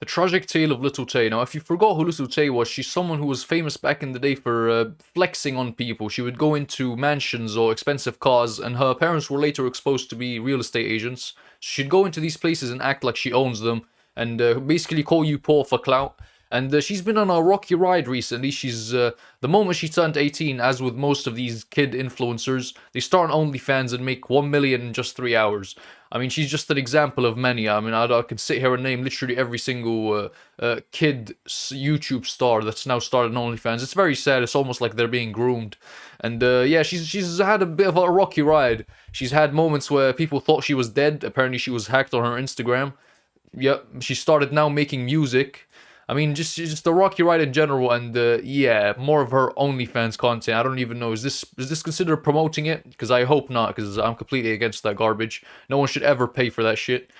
The tragic tale of Little Tay. Now, if you forgot who Little Tay was, she's someone who was famous back in the day for flexing on people. She would go into mansions or expensive cars, and her parents were later exposed to be real estate agents. She'd go into these places and act like she owns them, and basically call you poor for clout. And she's been on a rocky ride recently. The moment she turned 18, as with most of these kid influencers, they start on OnlyFans and make 1 million in just 3 hours. I mean, she's just an example of many. I mean, I could sit here and name literally every single kid YouTube star that's now started on OnlyFans. It's very sad. It's almost like they're being groomed. And yeah, she's had a bit of a rocky ride. She's had moments where people thought she was dead. Apparently, she was hacked on her Instagram. Yep, she started now making music. I mean, just the rocky ride in general, and yeah, more of her OnlyFans content. I don't even know. Is this considered promoting it? Because I hope not, because I'm completely against that garbage. No one should ever pay for that shit.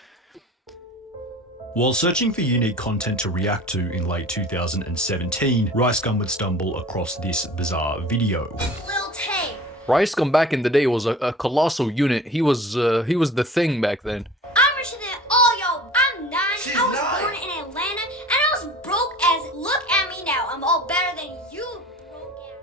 While searching for unique content to react to in late 2017, RiceGum would stumble across this bizarre video. Lil Tay. RiceGum back in the day was a colossal unit. He was the thing back then. I'm richer than all y'all. I'm 9. I was born in Atlanta, and I was broke as. Look at me now. I'm all better than you.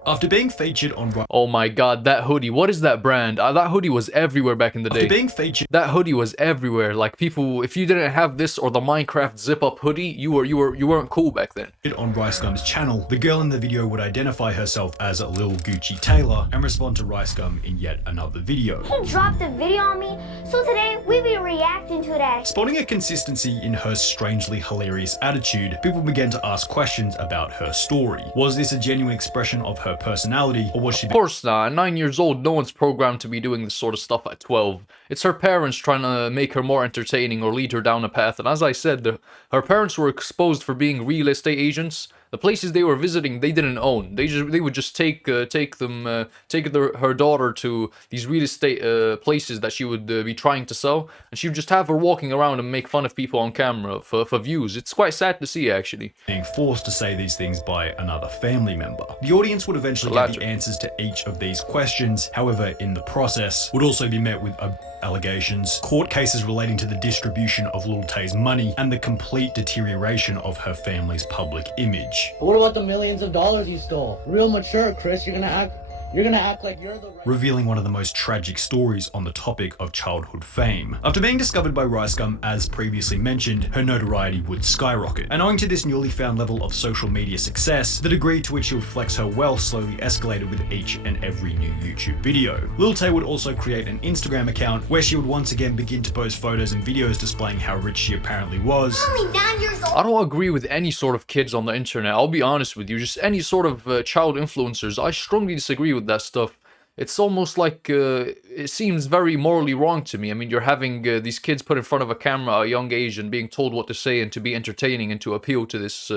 After being featured on Oh my god, that hoodie. What is that brand? That hoodie was everywhere back in the day. After being featured That hoodie was everywhere. Like, people, if you didn't have this or the Minecraft zip-up hoodie, you weren't cool back then. on RiceGum's channel, the girl in the video would identify herself as Lil Gucci Taylor and respond to RiceGum in yet another video. He dropped a video on me, so today we be reacting to that. Spotting a consistency in her strangely hilarious attitude, people began to ask questions about her story. Was this a genuine expression of her personality, or was she... Of course not. At 9 years old, no one's programmed to be doing this sort of stuff at 12. It's her parents trying to make her more entertaining or lead her down a path. And as I said, her parents were exposed for being real estate agents. The places they were visiting, they didn't own. They would just take her daughter to these real estate places that she would be trying to sell, and she would just have her walking around and make fun of people on camera for views. It's quite sad to see, actually. Being forced to say these things by another family member. The audience would eventually get the answers to each of these questions. However, in the process, would also be met with allegations, court cases relating to the distribution of Lil Tay's money, and the complete deterioration of her family's public image. But what about the millions of dollars you stole? Real mature, Chris. You're gonna act like you're the... Revealing one of the most tragic stories on the topic of childhood fame. After being discovered by RiceGum, as previously mentioned, her notoriety would skyrocket. And owing to this newly found level of social media success, the degree to which she would flex her wealth slowly escalated with each and every new YouTube video. Lil Tay would also create an Instagram account where she would once again begin to post photos and videos displaying how rich she apparently was. Only 9 years old. I don't agree with any sort of kids on the internet. I'll be honest with you. Just any sort of child influencers. I strongly disagree with that stuff. It's almost like it seems very morally wrong to me. I mean, you're having these kids put in front of a camera at a young age and being told what to say and to be entertaining and to appeal to this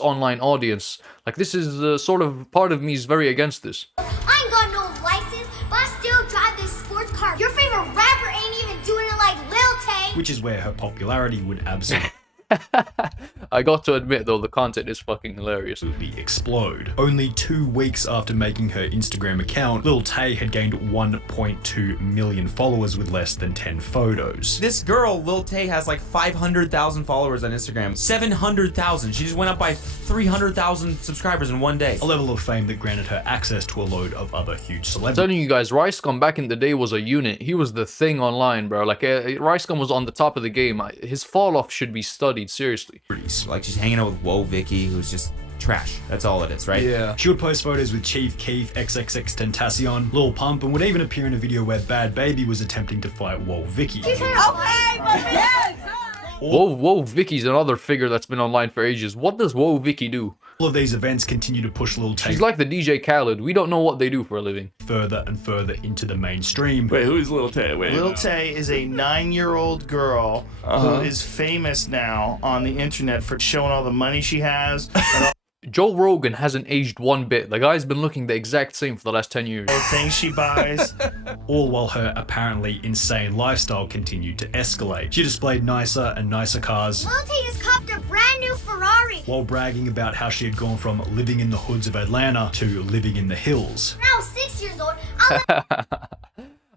online audience. Like, this is sort of part of me is very against this. I ain't got no license, but I still drive this sports car. Your favorite rapper ain't even doing it like Lil Tay. Which is where her popularity would absolutely I got to admit, though, the content is fucking hilarious. explode. Only 2 weeks after making her Instagram account, Lil Tay had gained 1.2 million followers with less than 10 photos. This girl, Lil Tay, has like 500,000 followers on Instagram. 700,000. She just went up by 300,000 subscribers in one day. A level of fame that granted her access to a load of other huge I'm celebrities. telling you guys, RiceGum back in the day was a unit. He was the thing online, bro. Like, RiceGum was on the top of the game. His fall off should be studied, seriously. Like, she's hanging out with Whoa Vicky, who's just trash. That's all it is, right? Yeah. She would post photos with Chief Keef, XXX Tentacion, Lil Pump, and would even appear in a video where Bad Baby was attempting to fight Whoa Vicky. Whoa Vicky's another figure that's been online for ages. What does Whoa Vicky do? All of these events continue to push Lil Tay She's like the DJ Khaled. We don't know what they do for a living. further and further into the mainstream. Wait, who's Lil Tay? Wait. Lil Tay is a 9-year-old girl who is famous now on the internet for showing all the money she has and all Joe Rogan hasn't aged one bit. The guy's been looking the exact same for the last 10 years. the things she buys. All while her apparently insane lifestyle continued to escalate. She displayed nicer and nicer cars, Lil Tay just copped a brand new Ferrari. while bragging about how she had gone from living in the hoods of Atlanta to living in the hills. When I was 6 years old,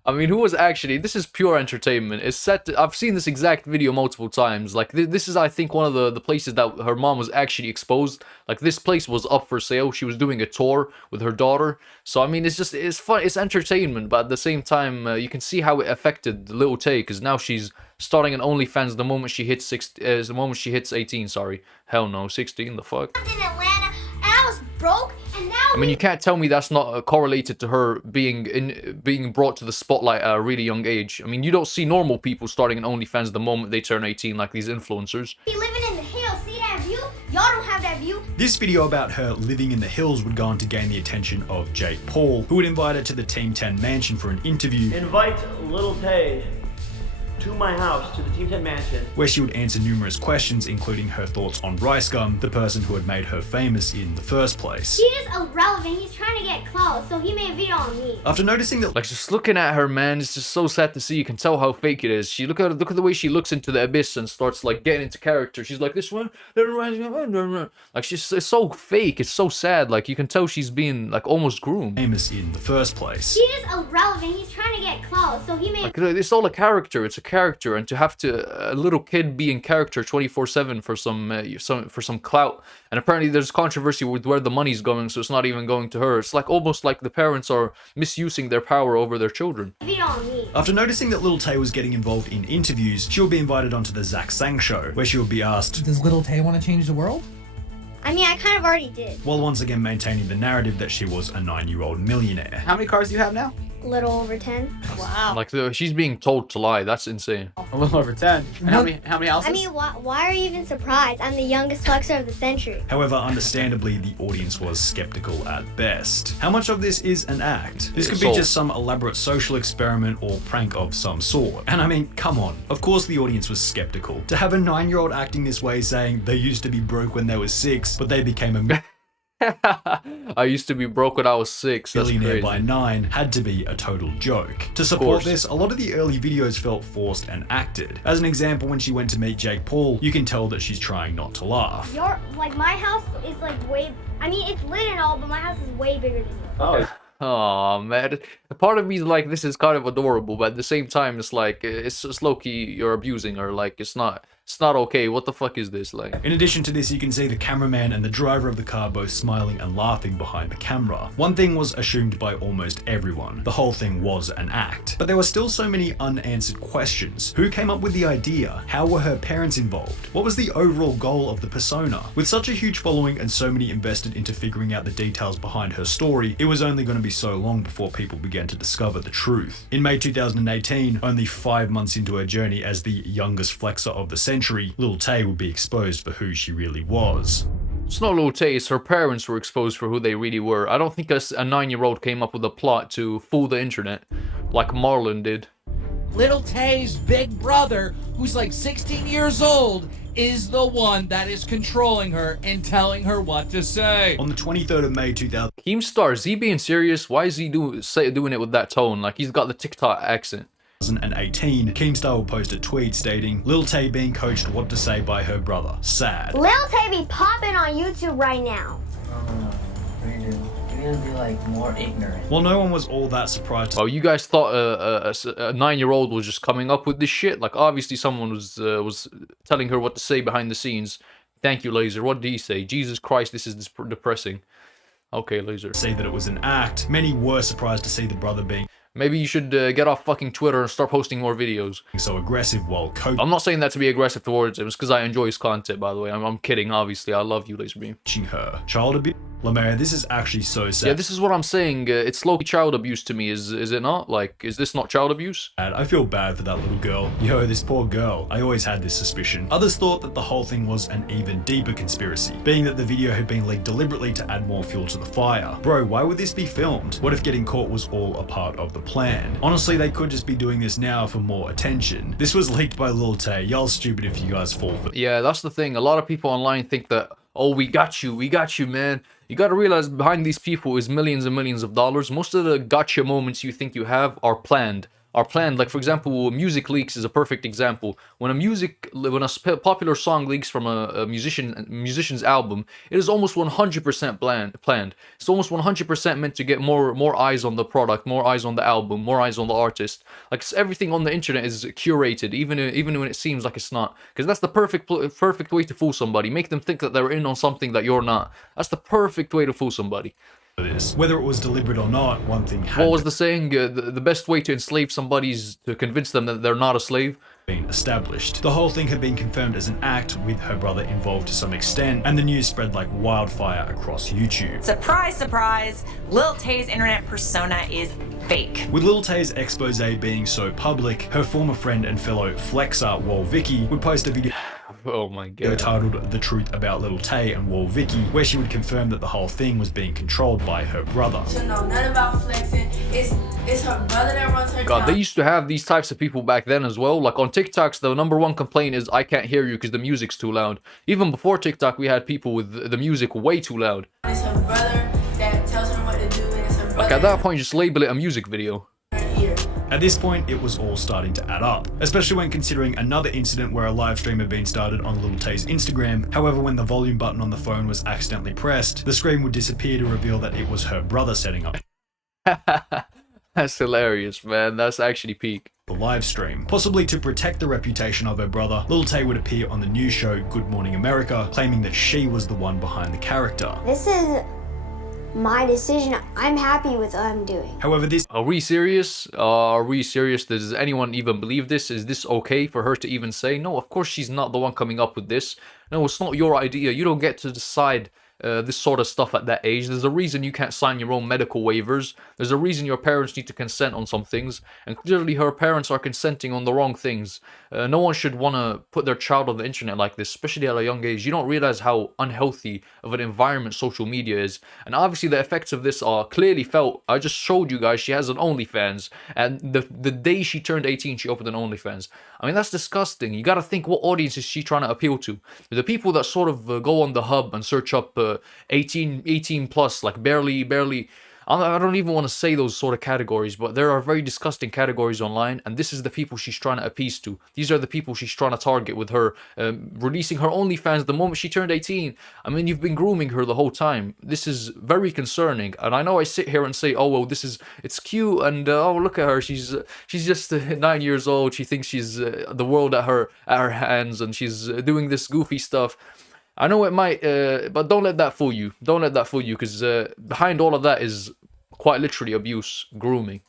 I I mean, who was actually... This is pure entertainment. It's set... I've seen this exact video multiple times. Like, this is, I think, one of the places that her mom was actually exposed. Like, this place was up for sale. She was doing a tour with her daughter. So, I mean, it's just... It's fun. It's entertainment. But at the same time, you can see how it affected Little Tay. Because now she's starting an OnlyFans the moment she hits 18, sorry. Hell no, 16, the fuck? In Atlanta, and I was broke, and now I mean, you can't tell me that's not correlated to her being brought to the spotlight at a really young age. I mean, you don't see normal people starting an OnlyFans the moment they turn 18, like these influencers. we living in the hills. See that view? Y'all don't have that view. This video about her living in the hills would go on to gain the attention of Jake Paul, who would invite her to the Team 10 mansion for an interview. Invite Little Tay to my house, to the Team 10 mansion. Where she would answer numerous questions, including her thoughts on Rice Gum, the person who had made her famous in the first place. He is irrelevant. He's trying to get close, so he made a video on me. After noticing that Like, just looking at her, man, it's just so sad to see. You can tell how fake it is. Look at the way she looks into the abyss and starts, like, getting into character. She's like, this one, that reminds me of... Like, it's so fake. It's so sad. Like, you can tell she's being, like, almost groomed. famous in the first place. He is irrelevant. He's trying to get close, so he made. Like, it's all a character. It's a character, and to have a little kid be in character 24/7 for some clout. And apparently there's controversy with where the money's going, so it's not even going to her. It's like almost like the parents are misusing their power over their children. Video on me. After noticing that Little Tay was getting involved in interviews, she would be invited onto the Zach Sang show, where she would be asked, Does Little Tay want to change the world? I mean, I kind of already did. while once again maintaining the narrative that she was a 9-year-old millionaire. How many cars do you have now? A little over 10. Wow. Like, she's being told to lie. That's insane. A little over 10. And how many houses? I mean, why are you even surprised? I'm the youngest flexer of the century. However, understandably, the audience was skeptical at best. How much of this is an act? This could be It's all- just some elaborate social experiment or prank of some sort. And I mean, come on. Of course the audience was skeptical. To have a 9-year-old acting this way saying they used to be broke when they were 6, but they became a I used to be broke when I was 6. That's millionaire crazy. by 9 had to be a total joke. To support course. this, a lot of the early videos felt forced and acted. As an example, when she went to meet Jake Paul, you can tell that she's trying not to laugh. My house is like way. I mean, it's lit and all, but my house is way bigger than yours. Oh, Oh man, a part of me is like, this is kind of adorable, but at the same time, it's like, it's low-key, you're abusing her. Like, it's not okay. What the fuck is this? Like, In addition to this, you can see the cameraman and the driver of the car both smiling and laughing behind the camera. One thing was assumed by almost everyone. The whole thing was an act. But there were still so many unanswered questions. Who came up with the idea? How were her parents involved? What was the overall goal of the persona? With such a huge following and so many invested into figuring out the details behind her story, it was only going to be so long before people began to discover the truth. In May 2018, only 5 months into her journey as the youngest flexer of the century, Lil Tay would be exposed for who she really was. it's not Lil Tay, it's her parents were exposed for who they really were. I don't think a 9-year-old came up with a plot to fool the internet like Marlon did. Little Tay's big brother, who's like 16 years old, is the one that is controlling her and telling her what to say. On the 23rd of May 2000, Keemstar, is he being serious? Why is he doing it with that tone? Like, he's got the TikTok accent. 2018, Keemstar will post a tweet stating, Lil Tay being coached what to say by her brother. Sad. Lil Tay be popping on YouTube right now. You're gonna be like more ignorant. While no one was all that surprised to Oh, you guys thought a 9-year-old was just coming up with this shit? Like, obviously someone was telling her what to say behind the scenes. Thank you, Laser. What did he say? Jesus Christ, this is depressing. Okay, Laser. say that it was an act, many were surprised to see the brother being Maybe you should get off fucking Twitter and start posting more videos. so aggressive while coaching I'm not saying that to be aggressive towards him. It's because I enjoy his content, by the way. I'm kidding, obviously. I love you, Laserbeam. her. Child abuse. Lemaire, this is actually so sad. Yeah, this is what I'm saying. It's low-key child abuse to me, is it not? Like, is this not child abuse? I feel bad for that little girl. Yo, this poor girl. I always had this suspicion. Others thought that the whole thing was an even deeper conspiracy, being that the video had been leaked deliberately to add more fuel to the fire. Bro, why would this be filmed? What if getting caught was all a part of the plan? Honestly, they could just be doing this now for more attention. This was leaked by Lil Tay. Y'all stupid if you guys fall for Yeah, that's the thing. A lot of people online think that, oh, we got you, man. You gotta realize behind these people is millions and millions of dollars. Most of the gotcha moments you think you have are planned. are planned. Like, for example, music leaks is a perfect example. When a popular song leaks from a musician's album, it is almost 100% planned. It's almost 100% meant to get more eyes on the product, more eyes on the album, more eyes on the artist. Like, everything on the internet is curated, even when it seems like it's not. Because that's the perfect way to fool somebody. Make them think that they're in on something that you're not. That's the perfect way to fool somebody. This. Whether it was deliberate or not, one thing had what was the saying? The best way to enslave somebody is to convince them that they're not a slave. Been established. The whole thing had been confirmed as an act, with her brother involved to some extent, and the news spread like wildfire across YouTube. Surprise, surprise, Lil Tay's internet persona is fake. With Lil Tay's expose being so public, her former friend and fellow flexer, Wall Vicky, would post a video oh my god, titled The Truth About Lil Tay and Wall Vicky, where she would confirm that the whole thing was being controlled by her brother. She'll know nothing about flexing. It's her brother that runs her God, account. they used to have these types of people back then as well. Like on TikToks, the #1 complaint is I can't hear you because the music's too loud. Even before TikTok, we had people with the music way too loud. It's her brother that tells her what to do, and it's her brother. Like at that point, just label it a music video. At this point, it was all starting to add up, especially when considering another incident where a live stream had been started on Lil Tay's Instagram. However, when the volume button on the phone was accidentally pressed, the screen would disappear to reveal that it was her brother setting up That's hilarious, man. That's actually peak. The live stream. Possibly to protect the reputation of her brother, Lil Tay would appear on the news show Good Morning America, claiming that she was the one behind the character. This is my decision. I'm happy with what I'm doing. However, this— Are we serious? Are we serious? Does anyone even believe this? Is this okay for her to even say? No, of course she's not the one coming up with this. No, it's not your idea. You don't get to decide this sort of stuff at that age. There's a reason you can't sign your own medical waivers. There's a reason your parents need to consent on some things, and clearly her parents are consenting on the wrong things. No one should want to put their child on the internet like this, especially at a young age. You don't realize how unhealthy of an environment social media is, and obviously the effects of this are clearly felt. I just showed you guys she has an OnlyFans, and the day she turned 18 she opened an OnlyFans. I mean, that's disgusting. You gotta think, what audience is she trying to appeal to? The people that sort of go on the hub and search up 18 plus, like barely. I don't even want to say those sort of categories, but there are very disgusting categories online, and this is the people she's trying to appease to. These are the people she's trying to target with her releasing her OnlyFans the moment she turned 18. I mean, you've been grooming her the whole time. This is very concerning, and I know I sit here and say, oh well, it's cute, and oh look at her, she's just 9 years old. She thinks she's the world at her hands, and she's doing this goofy stuff. I know it might, but don't let that fool you. Don't let that fool you, because behind all of that is quite literally abuse, grooming.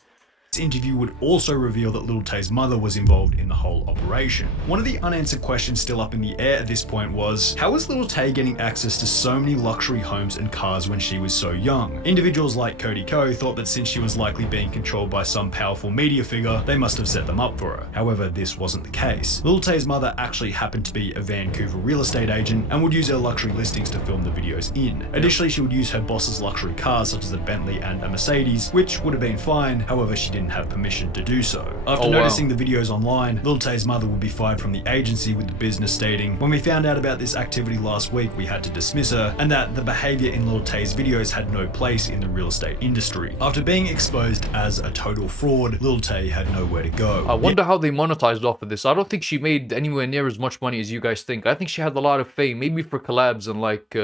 This interview would also reveal that Lil Tay's mother was involved in the whole operation. One of the unanswered questions still up in the air at this point was, how was Lil Tay getting access to so many luxury homes and cars when she was so young? Individuals like Cody Ko thought that since she was likely being controlled by some powerful media figure, they must have set them up for her. However, this wasn't the case. Lil Tay's mother actually happened to be a Vancouver real estate agent and would use her luxury listings to film the videos in. Additionally, she would use her boss's luxury cars such as a Bentley and a Mercedes, which would have been fine. However, she didn't have permission to do so. After noticing the videos online, Lil Tay's mother would be fired from the agency, with the business stating, when we found out about this activity last week, we had to dismiss her, and that the behavior in Lil Tay's videos had no place in the real estate industry. After being exposed as a total fraud, Lil Tay had nowhere to go. I wonder how they monetized off of this. I don't think she made anywhere near as much money as you guys think. I think she had a lot of fame, maybe for collabs and like,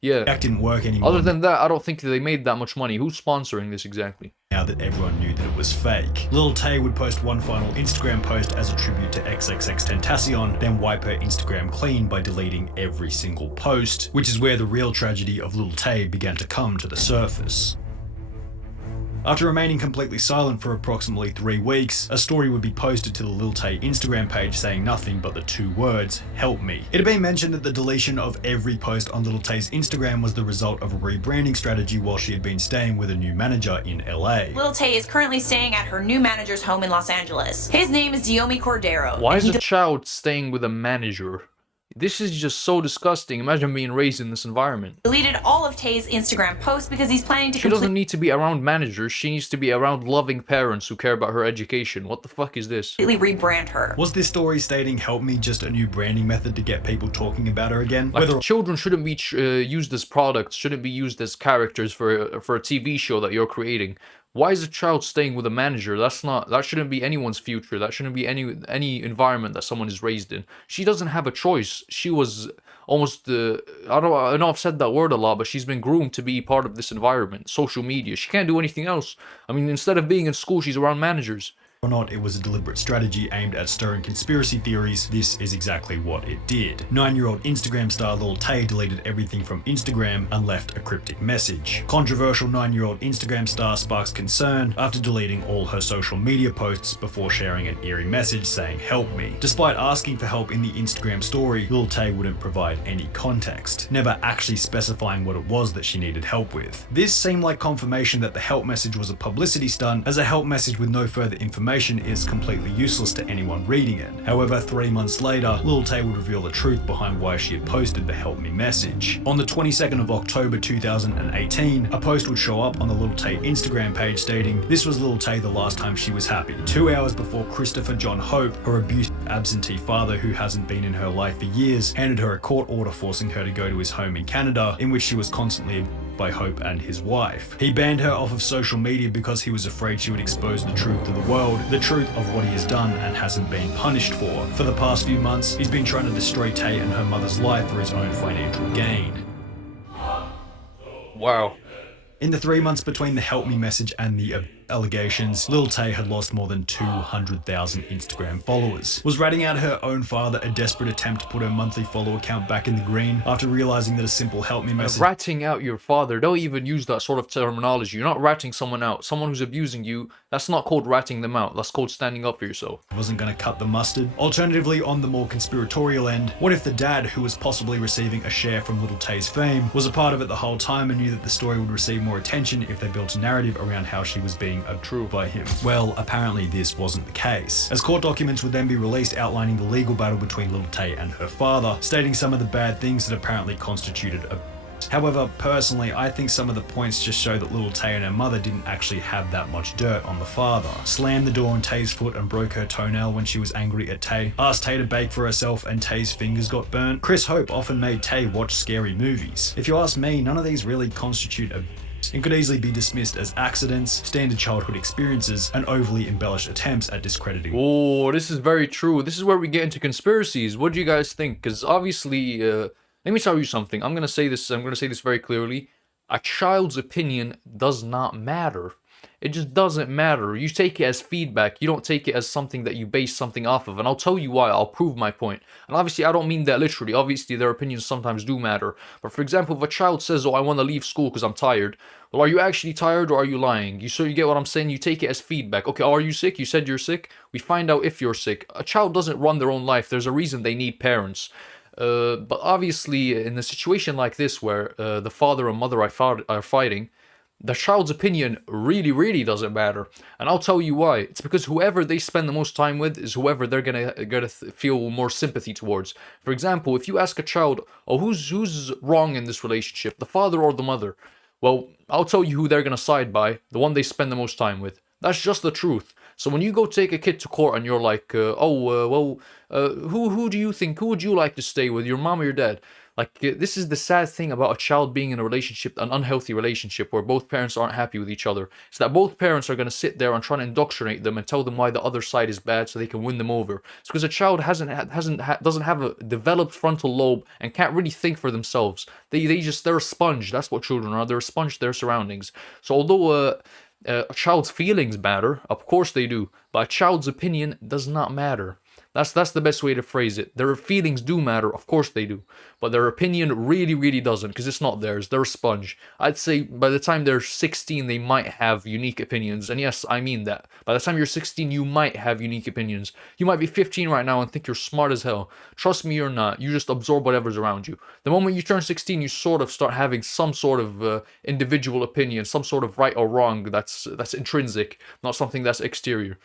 yeah. That didn't work anymore. Other than that, I don't think they made that much money. Who's sponsoring this exactly? Now that everyone knew that it was fake. Lil Tay would post one final Instagram post as a tribute to XXXTentacion, then wipe her Instagram clean by deleting every single post, which is where the real tragedy of Lil Tay began to come to the surface. After remaining completely silent for approximately 3 weeks, a story would be posted to the Lil Tay Instagram page saying nothing but the 2 words, "Help me." It had been mentioned that the deletion of every post on Lil Tay's Instagram was the result of a rebranding strategy while she had been staying with a new manager in LA. Lil Tay is currently staying at her new manager's home in Los Angeles. His name is Diomi Cordero. Why is a child staying with a manager? This is just so disgusting. Imagine being raised in this environment. Deleted all of Tay's Instagram posts because he's planning to She doesn't need to be around managers. She needs to be around loving parents who care about her education. What the fuck is this? completely rebrand her. Was this story stating "help me" just a new branding method to get people talking about her again? Like, children shouldn't be used as products, shouldn't be used as characters for a TV show that you're creating. Why is a child staying with a manager? That shouldn't be anyone's future. That shouldn't be any environment that someone is raised in. She doesn't have a choice. She was almost I know I've said that word a lot, but she's been groomed to be part of this environment, social media. She can't do anything else. I mean, instead of being in school, she's around managers. Or not, it was a deliberate strategy aimed at stirring conspiracy theories. This is exactly what it did. 9-year-old Instagram star Lil Tay deleted everything from Instagram and left a cryptic message. Controversial 9-year-old Instagram star sparks concern after deleting all her social media posts before sharing an eerie message saying "help me." Despite asking for help in the Instagram story, Lil Tay wouldn't provide any context, never actually specifying what it was that she needed help with. This seemed like confirmation that the help message was a publicity stunt, as a help message with no further information is completely useless to anyone reading it. However, 3 months later, Lil Tay would reveal the truth behind why she had posted the "help me" message. On the 22nd of October 2018, a post would show up on the Lil Tay Instagram page stating, "This was Lil Tay the last time she was happy, 2 hours before Christopher John Hope, her abusive absentee father who hasn't been in her life for years, handed her a court order forcing her to go to his home in Canada, in which she was constantly by Hope and his wife. He banned her off of social media because he was afraid she would expose the truth to the world, the truth of what he has done and hasn't been punished for. For the past few months, he's been trying to destroy Tay and her mother's life for his own financial gain." Wow. In the 3 months between the "help me" message and the allegations, Lil Tay had lost more than 200,000 Instagram followers. Was ratting out her own father a desperate attempt to put her monthly follower count back in the green after realizing that a simple "help me" message— Ratting out your father, don't even use that sort of terminology. You're not ratting someone out. Someone who's abusing you, that's not called ratting them out. That's called standing up for yourself. wasn't going to cut the mustard. Alternatively, on the more conspiratorial end, what if the dad, who was possibly receiving a share from Lil Tay's fame, was a part of it the whole time and knew that the story would receive more attention if they built a narrative around how she was being approved by him? Well, apparently this wasn't the case, as court documents would then be released outlining the legal battle between Lil Tay and her father, stating some of the bad things that apparently constituted a— However, personally, I think some of the points just show that Lil Tay and her mother didn't actually have that much dirt on the father. Slammed the door on Tay's foot and broke her toenail when she was angry at Tay. Asked Tay to bake for herself and Tay's fingers got burnt. Chris Hope often made Tay watch scary movies. If you ask me, none of these really constitute a— and could easily be dismissed as accidents, standard childhood experiences, and overly embellished attempts at discrediting. Oh, this is very true. This is where we get into conspiracies. What do you guys think? Because obviously, let me tell you something. I'm gonna say this very clearly. A child's opinion does not matter. It just doesn't matter. You take it as feedback. You don't take it as something that you base something off of. And I'll tell you why. I'll prove my point. And obviously, I don't mean that literally. Obviously, their opinions sometimes do matter. But for example, if a child says, "Oh, I want to leave school because I'm tired," well, are you actually tired or are you lying? You get what I'm saying? You take it as feedback. Okay, are you sick? You said you're sick. We find out if you're sick. A child doesn't run their own life. There's a reason they need parents. But obviously, in a situation like this where the father and mother are fighting, the child's opinion really doesn't matter. And I'll tell you why. It's because whoever they spend the most time with is whoever they're gonna feel more sympathy towards. For example, if you ask a child, "Oh, who's wrong in this relationship, the father or the mother?" Well, I'll tell you who they're gonna side by, the one they spend the most time with. That's just the truth. So when you go take a kid to court and you're like, who do you think, who would you like to stay with, your mom or your dad? Like, this is the sad thing about a child being in a relationship, an unhealthy relationship, where both parents aren't happy with each other. It's that both parents are going to sit there and try to indoctrinate them and tell them why the other side is bad so they can win them over. It's because a child doesn't have a developed frontal lobe and can't really think for themselves. They're a sponge. That's what children are. They're a sponge to their surroundings. So although a child's feelings matter, of course they do, but a child's opinion does not matter. That's the best way to phrase it. Their feelings do matter, of course they do, but their opinion really doesn't, because it's not theirs. They're a sponge. I'd say by the time they're 16, they might have unique opinions, and yes, I mean that. By the time you're 16, you might have unique opinions. You might be 15 right now and think you're smart as hell. Trust me, you're not. You just absorb whatever's around you. The moment you turn 16, you sort of start having some sort of individual opinion, some sort of right or wrong that's intrinsic, not something that's exterior.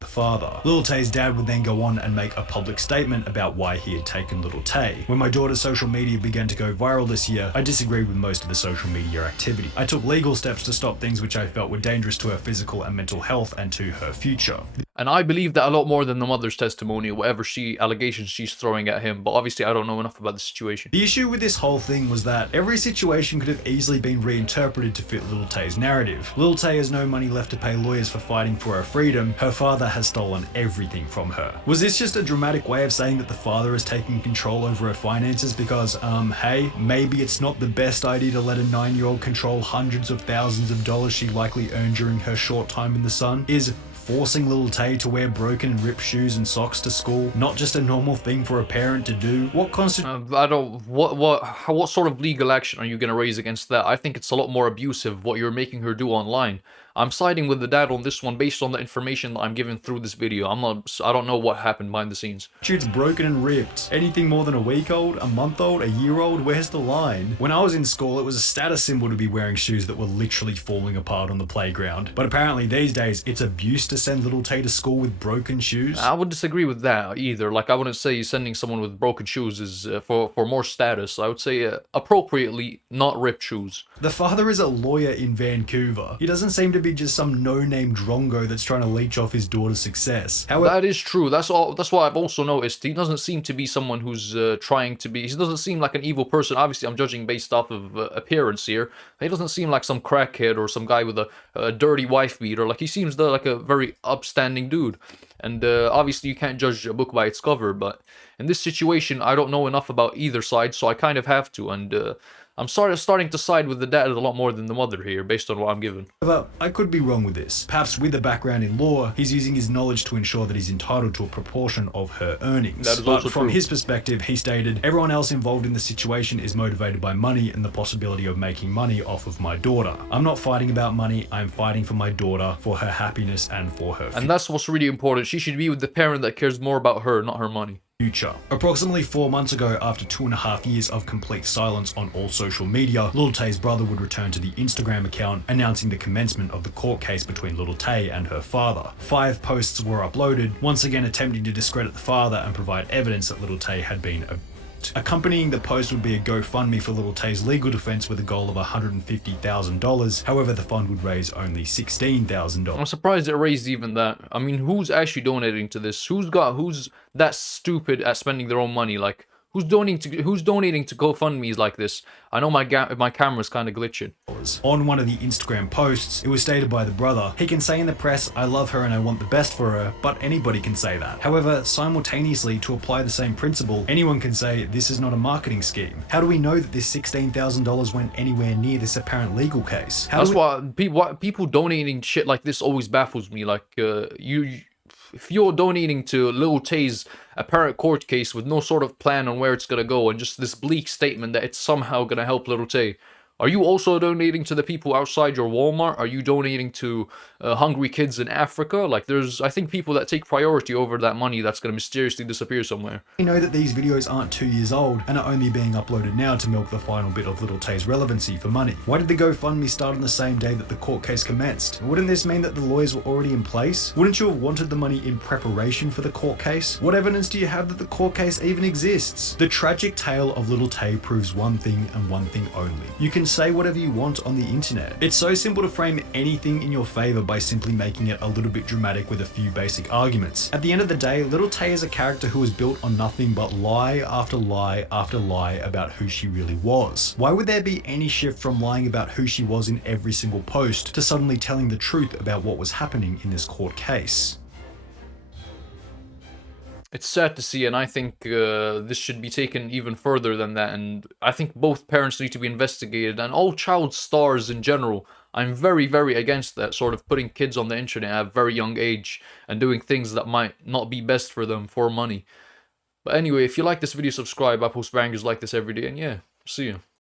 The father. Lil Tay's dad would then go on and make a public statement about why he had taken Lil Tay. When my daughter's social media began to go viral this year, I disagreed with most of the social media activity. I took legal steps to stop things which I felt were dangerous to her physical and mental health and to her future. And I believe that a lot more than the mother's testimony, whatever allegations she's throwing at him. But obviously, I don't know enough about the situation. The issue with this whole thing was that every situation could have easily been reinterpreted to fit Little Tay's narrative. Little Tay has no money left to pay lawyers for fighting for her freedom. Her father has stolen everything from her. Was this just a dramatic way of saying that the father is taking control over her finances because, hey, maybe it's not the best idea to let a 9-year-old control hundreds of thousands of dollars she likely earned during her short time in the sun? Is forcing Little Tay to wear broken and ripped shoes and socks to school not just a normal thing for a parent to do? What constitutes what sort of legal action are you gonna raise against that? I think it's a lot more abusive what you're making her do online. I'm siding with the dad on this one based on the information that I'm given through this video. I don't know what happened behind the scenes. It's broken and ripped. Anything more than a week old, a month old, a year old, where's the line? When I was in school, it was a status symbol to be wearing shoes that were literally falling apart on the playground. But apparently these days, it's abuse to send Little Tay to school with broken shoes. I would disagree with that either. Like, I wouldn't say sending someone with broken shoes is for more status. I would say appropriately not ripped shoes. The father is a lawyer in Vancouver. He doesn't seem to be just some no-name drongo that's trying to leech off his daughter's success. However, that is true. That's what I've also noticed. He doesn't seem to be someone who's trying to be. He doesn't seem like an evil person. Obviously, I'm judging based off of appearance here. He doesn't seem like some crackhead or some guy with a dirty wife beater. Like, he seems like a very upstanding dude. And obviously, you can't judge a book by its cover. But in this situation, I don't know enough about either side, so I kind of have to. And I'm starting to side with the dad a lot more than the mother here, based on what I'm given. However, I could be wrong with this. Perhaps with a background in law, he's using his knowledge to ensure that he's entitled to a proportion of her earnings. That is but also from true. his perspective, he stated, everyone else involved in the situation is motivated by money and the possibility of making money off of my daughter. I'm not fighting about money, I'm fighting for my daughter, for her happiness and for her future. And that's what's really important. She should be with the parent that cares more about her, not her money. Approximately 4 months ago, after 2.5 years of complete silence on all social media, Little Tay's brother would return to the Instagram account, announcing the commencement of the court case between Little Tay and her father. 5 posts were uploaded, once again attempting to discredit the father and provide evidence that Little Tay had been abused. Accompanying the post would be a GoFundMe for Little Tay's legal defense with a goal of $150,000. However, the fund would raise only $16,000. I'm surprised it raised even that. I mean, who's actually donating to this? Who's that stupid at spending their own money? Like, who's donating to GoFundMe's like this? I know my camera's kind of glitching. On one of the Instagram posts, it was stated by the brother, he can say in the press, I love her and I want the best for her, but anybody can say that. However, simultaneously, to apply the same principle, anyone can say this is not a marketing scheme. How do we know that this $16,000 went anywhere near this apparent legal case? That's why people donating shit like this always baffles me. Like, if you're donating to Lil Tay's apparent court case with no sort of plan on where it's gonna go and just this bleak statement that it's somehow gonna help Lil Tay, are you also donating to the people outside your Walmart? Are you donating to hungry kids in Africa? Like, I think, people that take priority over that money that's going to mysteriously disappear somewhere. We know that these videos aren't 2 years old and are only being uploaded now to milk the final bit of Little Tay's relevancy for money. Why did the GoFundMe start on the same day that the court case commenced? Wouldn't this mean that the lawyers were already in place? Wouldn't you have wanted the money in preparation for the court case? What evidence do you have that the court case even exists? The tragic tale of Little Tay proves one thing and one thing only. You can say whatever you want on the internet. It's so simple to frame anything in your favor by simply making it a little bit dramatic with a few basic arguments. At the end of the day, Little Tay is a character who was built on nothing but lie after lie after lie about who she really was. Why would there be any shift from lying about who she was in every single post to suddenly telling the truth about what was happening in this court case? It's sad to see, and I think this should be taken even further than that, and I think both parents need to be investigated, and all child stars in general. I'm very, very against that sort of putting kids on the internet at a very young age and doing things that might not be best for them for money. But anyway, if you like this video, subscribe. I post bangers like this every day, and yeah, see you.